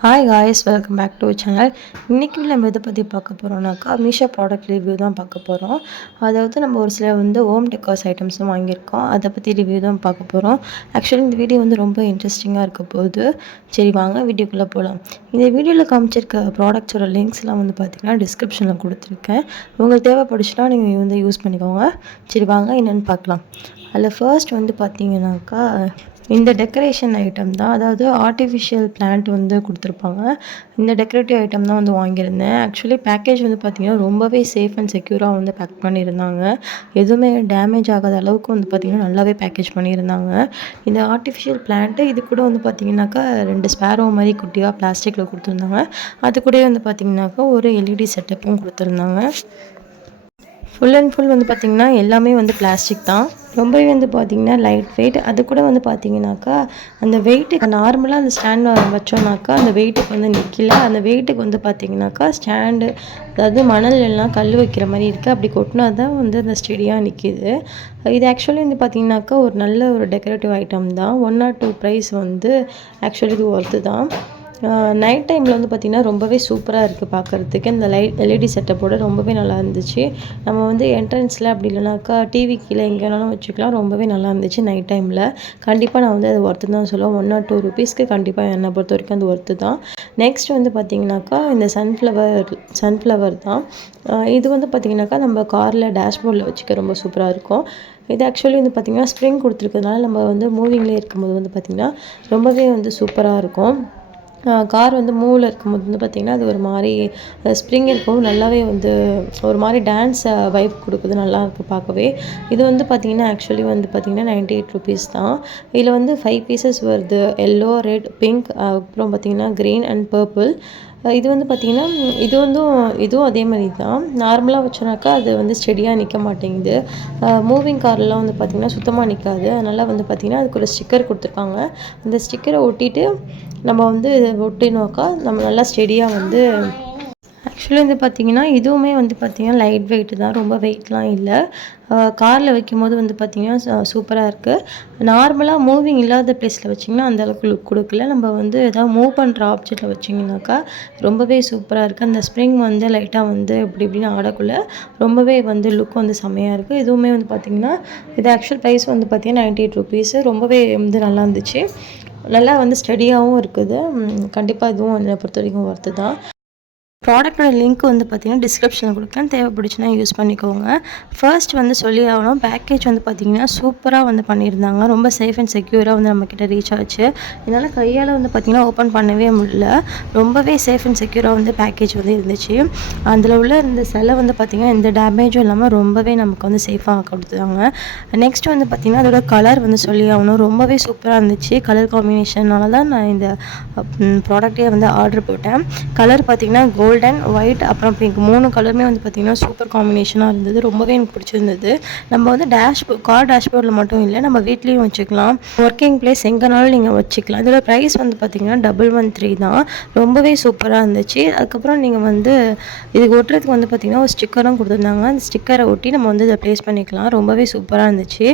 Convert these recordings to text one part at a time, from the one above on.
Hi guys, welcome back to channel. இன்றைக்கி நம்ம எதை பற்றி பார்க்க போகிறோம்னாக்கா மீஷோ ப்ராடக்ட் ரிவ்யூ தான் பார்க்க போகிறோம். அதாவது நம்ம ஒரு சில ஹோம் டெக்கார்ஸ் ஐட்டம்ஸும் வாங்கியிருக்கோம். அதை பற்றி ரிவ்யூ தான் பார்க்க போகிறோம். ஆக்சுவலி இந்த வீடியோ ரொம்ப இன்ட்ரெஸ்டிங்காக இருக்க போகுது. சரி வாங்க வீடியோக்குள்ளே போகலாம். இந்த வீடியோவில் காமிச்சிருக்க ப்ராடக்ட்ஸோட லிங்க்ஸ்லாம் பார்த்திங்கன்னா டிஸ்கிரிப்ஷனில் கொடுத்துருக்கேன். உங்களுக்கு தேவைப்படுச்சுன்னா நீங்கள் யூஸ் பண்ணிக்கோங்க. சரி வாங்க என்னென்னு பார்க்கலாம். அதில் ஃபர்ஸ்ட் பார்த்திங்கனாக்கா இந்த டெக்கரேஷன் ஐட்டம் தான். அதாவது ஆர்டிஃபிஷியல் பிளான்ட் கொடுத்துருப்பாங்க. இந்த டெக்கரேட்டிவ் ஐட்டம் தான் வாங்கியிருந்தேன். ஆக்சுவலி பேக்கேஜ் பார்த்திங்கன்னா ரொம்பவே சேஃப் அண்ட் செக்யூராக பேக் பண்ணியிருந்தாங்க. எதுவுமே டேமேஜ் ஆகாத அளவுக்கு பார்த்திங்கன்னா நல்லாவே பேக்கேஜ் பண்ணியிருந்தாங்க. இந்த ஆர்டிஃபிஷியல் பிளான்ட்டு இது கூட பார்த்திங்கனாக்கா 2 ஸ்பேரோ மாதிரி குட்டியாக பிளாஸ்டிக்கில் கொடுத்துருந்தாங்க. அது கூட பார்த்திங்கனாக்கா ஒரு எல்இடி செட்டப்பும் கொடுத்துருந்தாங்க. ஃபுல் அண்ட் ஃபுல் பார்த்திங்கன்னா எல்லாமே பிளாஸ்டிக் தான். ரொம்பவே பார்த்திங்கன்னா லைட் வெயிட். அது கூட பார்த்திங்கனாக்கா அந்த வெயிட்டுக்கு நார்மலாக அந்த ஸ்டாண்ட் வச்சோம்னாக்கா அந்த வெயிட்டுக்கு நிற்கல. அந்த வெயிட்டுக்கு பார்த்திங்கனாக்கா ஸ்டாண்டு, அதாவது மணல் எல்லாம் கல் வைக்கிற மாதிரி இருக்குது. அப்படி கொட்டினா தான் அந்த ஸ்டெடியாக நிற்கிது. இது ஆக்சுவலி பார்த்திங்கனாக்கா ஒரு நல்ல ஒரு டெக்கரேட்டிவ் ஐட்டம் தான். 1 or 2 ப்ரைஸ் ஆக்சுவலி இது ஒர்த்து தான். நைட் டைமில் பார்த்திங்கன்னா ரொம்பவே சூப்பராக இருக்குது பார்க்குறதுக்கு. இந்த எல்இடி செட்டப்போட ரொம்பவே நல்லா இருந்துச்சு. நம்ம என்ட்ரன்ஸில் அப்படி இல்லைனாக்கா டிவி கீழே எங்கே வேணாலும் வச்சுக்கலாம். ரொம்பவே நல்லா இருந்துச்சு நைட் டைமில். கண்டிப்பாக நான் அது ஒர்த்து தான் சொல்லுவேன். 1 or 2 ருபீஸ்க்கு கண்டிப்பாக என்னை பொறுத்த வரைக்கும் அது ஒர்த்து தான். நெக்ஸ்ட் பார்த்திங்கனாக்கா இந்த சன்ஃப்ளவர் தான். இது பார்த்திங்கனாக்கா நம்ம காரில் டேஷ்போர்டில் வச்சுக்க ரொம்ப சூப்பராக இருக்கும். இது ஆக்சுவலி பார்த்திங்கன்னா ஸ்ப்ரிங் கொடுத்துருக்கிறதுனால நம்ம மூவிங்லேயே இருக்கும்போது பார்த்திங்கன்னா ரொம்பவே சூப்பராக இருக்கும். கார் மூவில் இருக்கும்போது பார்த்திங்கன்னா அது ஒரு மாதிரி ஸ்ப்ரிங் இருக்கும். நல்லாவே ஒரு மாதிரி டான்ஸ் வைப் கொடுக்குது. நல்லாயிருக்கு பார்க்கவே. இது பார்த்திங்கன்னா ஆக்சுவலி பார்த்திங்கன்னா 98 ருபீஸ் தான். இதில் 5 பீசஸ் வருது. எல்லோ, ரெட், பிங்க், அப்புறம் பார்த்திங்கன்னா க்ரீன் அண்ட் பர்பிள். இது பார்த்திங்கன்னா இதுவும் அதே மாதிரி தான். நார்மலாக வச்சோனாக்கா அது ஸ்டெடியாக நிற்க மாட்டேங்குது. மூவிங் கார்லாம் பார்த்திங்கன்னா சுத்தமாக நிற்காது. அதனால் பார்த்திங்கன்னா அதுக்கு ஒரு ஸ்டிக்கர் கொடுத்துருக்காங்க. அந்த ஸ்டிக்கரை ஒட்டிட்டு நம்ம ஒட்டினோக்கா நம்ம நல்லா ஸ்டெடியாக ஆக்சுவலி பார்த்திங்கன்னா இதுவுமே பார்த்திங்கன்னா லைட் வெயிட் தான். ரொம்ப வெயிட்லாம் இல்லை. காரில் வைக்கும்போது பார்த்திங்கன்னா சூப்பராக இருக்குது. நார்மலாக மூவிங் இல்லாத ப்ளேஸில் வச்சிங்கன்னா அந்தளவுக்கு லுக் கொடுக்கல. நம்ம எதாவது மூவ் பண்ணுற ஆப்ஜெக்டில் வச்சிங்கனாக்கா ரொம்பவே சூப்பராக இருக்குது. அந்த ஸ்ப்ரிங் லைட்டாக இப்படி இப்படின்னு ஆடக்குள்ளே ரொம்பவே லுக் செம்மையாக இருக்குது. இதுவுமே பார்த்திங்கன்னா இது ஆக்சுவல் ப்ரைஸ் பார்த்திங்கன்னா 98 ருபீஸு. ரொம்பவே நல்லா இருந்துச்சு. நல்லா ஸ்டடியாகவும் இருக்குது. கண்டிப்பாக இதுவும் என்னை பொறுத்த வரைக்கும் ஒர்த்து தான். ப்ராடக்டோட லிங்க் பார்த்திங்கன்னா டிஸ்கிரிப்ஷனில் கொடுக்குறேன். தேவைப்படுச்சுன்னா யூஸ் பண்ணிக்கோங்க. ஃபர்ஸ்ட் சொல்லி ஆகணும், பேக்கேஜ் பார்த்திங்கன்னா சூப்பராக பண்ணியிருந்தாங்க. ரொம்ப சேஃப் அண்ட் செக்யூராக நம்மக்கிட்ட ரீச் ஆச்சு. இதனால் கையால் பார்த்திங்கன்னா ஓப்பன் பண்ணவே முடியல. ரொம்பவே சேஃப் அண்ட் செக்யூராக பேக்கேஜ் இருந்துச்சு. அதில் உள்ள இந்த சிலை பார்த்திங்கன்னா எந்த டேமேஜும் இல்லாமல் ரொம்பவே நமக்கு சேஃபாக கொடுத்தாங்க. நெக்ஸ்ட் பார்த்திங்கன்னா அதோட கலர் சொல்லி ஆகணும், ரொம்பவே சூப்பராக இருந்துச்சு. கலர் காம்பினேஷனால தான் நான் இந்த ப்ராடக்டே ஆர்டர் போட்டேன். கலர் பார்த்திங்கன்னா கோல்டன், ஒயிட், அப்புறம் பிங்க் 3 கலருமே பார்த்திங்கன்னா சூப்பர் காம்பினேஷனாக இருந்தது. ரொம்பவே எனக்கு பிடிச்சிருந்தது. நம்ம கார் டேஷ்போர்டில் மட்டும் இல்லை, நம்ம வீட்லேயும் வச்சுக்கலாம். ஒர்க்கிங் பிளேஸ் எங்கேனாலும் நீங்கள் வச்சுக்கலாம். இதோட ப்ரைஸ் பார்த்திங்கன்னா 113 தான். ரொம்பவே சூப்பராக இருந்துச்சு. அதுக்கப்புறம் நீங்கள் இதுக்கு ஒட்டுறதுக்கு பார்த்திங்கன்னா ஒரு ஸ்டிக்கரும் கொடுத்துருந்தாங்க. அந்த ஸ்டிக்கரை ஒட்டி நம்ம இதை ப்ளேஸ் பண்ணிக்கலாம். ரொம்பவே சூப்பராக இருந்துச்சு.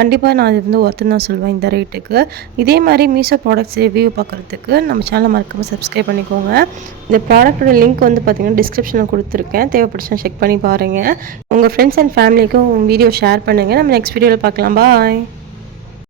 கண்டிப்பாக நான் இது ஒர்த்துன்னு தான் சொல்லுவேன் இந்த ரேட்டுக்கு. இதே மாதிரி மீஷோ ப்ராடக்ட்ஸ் ரிவ்யூ பார்க்குறதுக்கு நம்ம சேனலை மறக்காமல் சப்ஸ்கிரைப் பண்ணிக்கோங்க. இந்த ப்ராடக்ட்டோட லிங்க் பார்த்திங்கன்னா டிஸ்கிரிப்ஷனில் கொடுத்துருக்கேன். தேவைப்படுச்சுன்னா செக் பண்ணி பாருங்கள். உங்கள் ஃப்ரெண்ட்ஸ் அண்ட் ஃபேமிலிக்கும் வீடியோ ஷேர் பண்ணுங்கள். நம்ம நெக்ஸ்ட் வீடியோவில் பார்க்கலாம். பாய்.